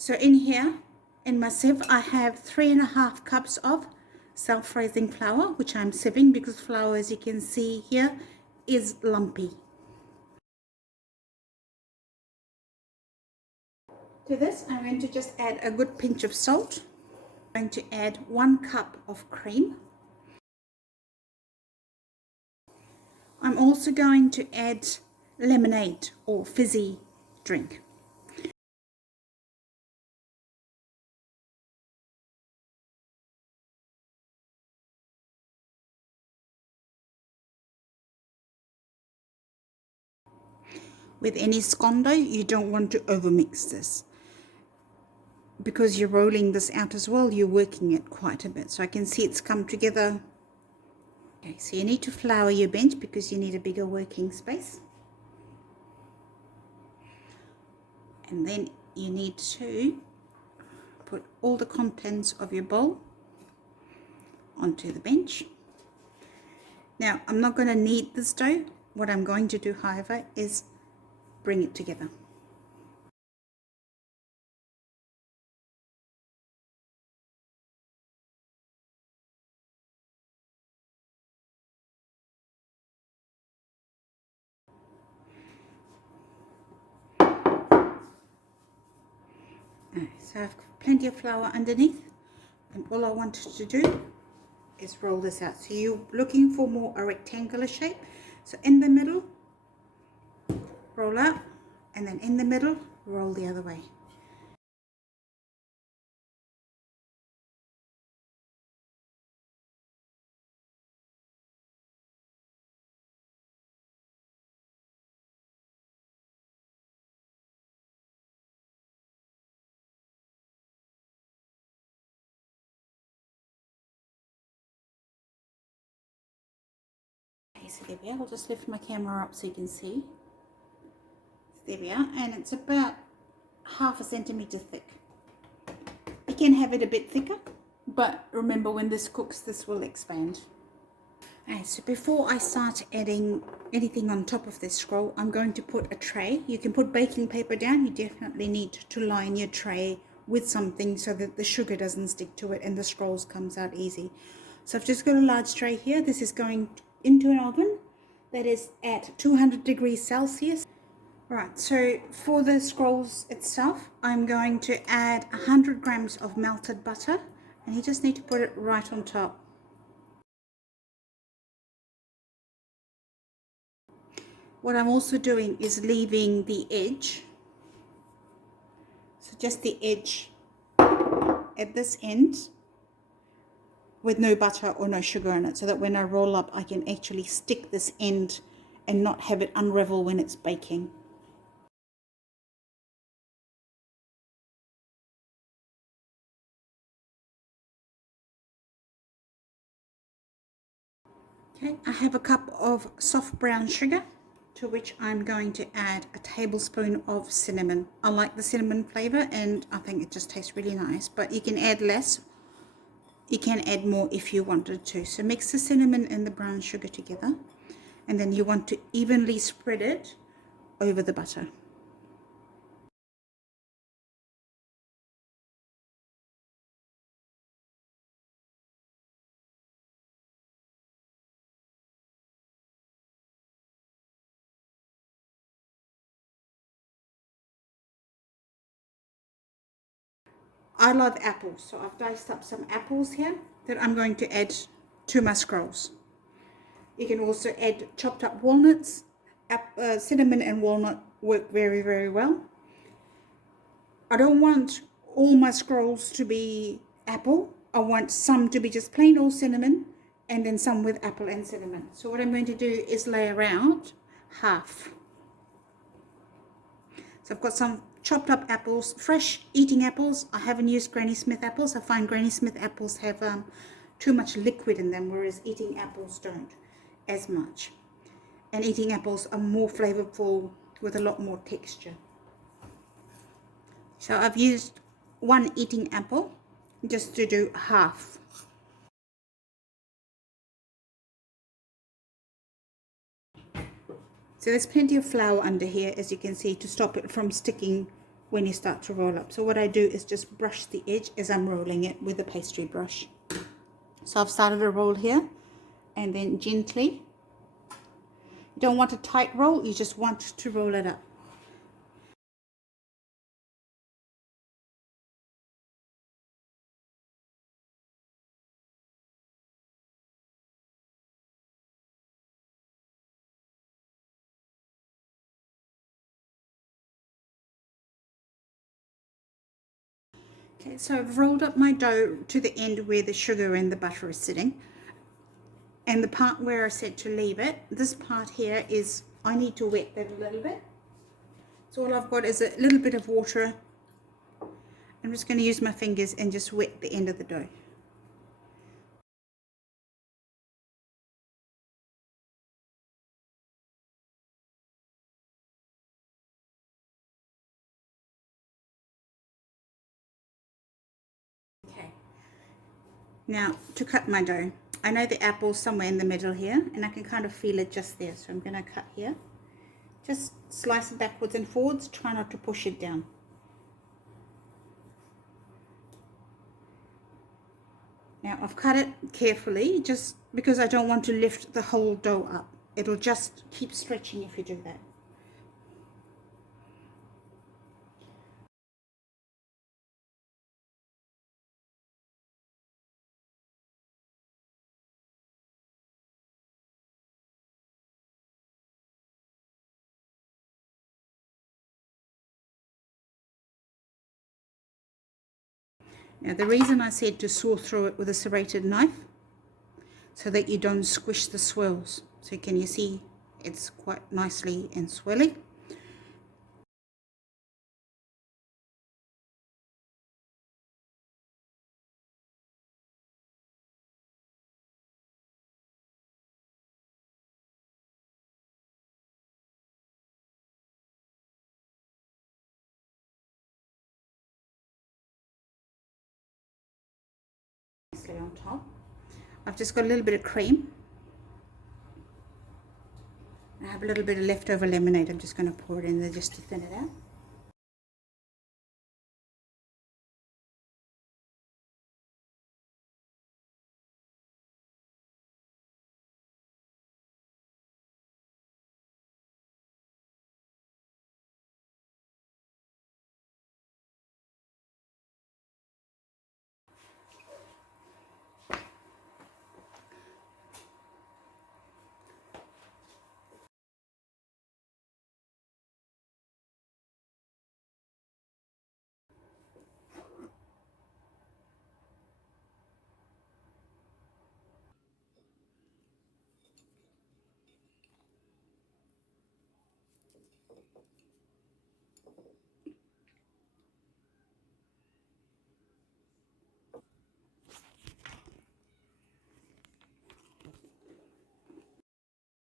So in here, in my sieve, I have 3.5 cups of self-raising flour, which I'm sieving because flour, as you can see here, is lumpy. To this, I'm going to just add a good pinch of salt. I'm going to add 1 cup of cream. I'm also going to add lemonade or fizzy drink. With any scone dough, you don't want to overmix this. Because you're rolling this out as well, you're working it quite a bit. So I can see it's come together. Okay, so you need to flour your bench because you need a bigger working space. And then you need to put all the contents of your bowl onto the bench. Now, I'm not going to knead this dough. What I'm going to do, however, is bring it together. So I've got plenty of flour underneath, and all I wanted to do is roll this out. So you're looking for more a rectangular shape. So in the middle, roll out, and then in the middle, roll the other way. Okay, so there we are. I'll just lift my camera up so you can see. So there we are, and it's about 1/2 centimeter thick. You can have it a bit thicker, but remember when this cooks, this will expand. Alright, so before I start adding anything on top of this scroll, I'm going to put a tray. You can put baking paper down. You definitely need to line your tray with something so that the sugar doesn't stick to it and the scrolls comes out easy. So I've just got a large tray here. This is going into an oven that is at 200 degrees Celsius. Right, so for the scrolls itself, I'm going to add 100 grams of melted butter, and you just need to put it right on top. What I'm also doing is leaving the edge, so just the edge at this end with no butter or no sugar in it, so that when I roll up I can actually stick this end and not have it unravel when it's baking. Okay, I have a cup of soft brown sugar, to which I'm going to add a tablespoon of cinnamon. I like the cinnamon flavor and I think it just tastes really nice, but you can add less. You can add more if you wanted to. So mix the cinnamon and the brown sugar together, and then you want to evenly spread it over the butter. I love apples, so I've diced up some apples here that I'm going to add to my scrolls. You can also add chopped up walnuts. Cinnamon and walnut work very, very well. I don't want all my scrolls to be apple. I want some to be just plain old cinnamon, and then some with apple and cinnamon. So what I'm going to do is layer out half. So I've got some chopped up apples, fresh eating apples. I haven't used Granny Smith apples. I find Granny Smith apples have too much liquid in them, whereas eating apples don't as much. And eating apples are more flavorful with a lot more texture. So I've used 1 eating apple just to do half. So there's plenty of flour under here, as you can see, to stop it from sticking when you start to roll up. So what I do is just brush the edge as I'm rolling it with a pastry brush. So I've started a roll here, and then gently, you don't want a tight roll, you just want to roll it up. Okay, so I've rolled up my dough to the end where the sugar and the butter is sitting. And the part where I said to leave it, this part here is, I need to wet that a little bit. So all I've got is a little bit of water. I'm just going to use my fingers and just wet the end of the dough. Okay. Now to cut my dough, I know the apple's somewhere in the middle here, and I can kind of feel it just there. So I'm going to cut here. Just slice it backwards and forwards. Try not to push it down. Now I've cut it carefully just because I don't want to lift the whole dough up. It'll just keep stretching if you do that. Now the reason I said to saw through it with a serrated knife, so that you don't squish the swirls. So can you see it's quite nicely and swirly? Nicely on top. I've just got a little bit of cream. I have a little bit of leftover lemonade. I'm just going to pour it in there just to thin it out.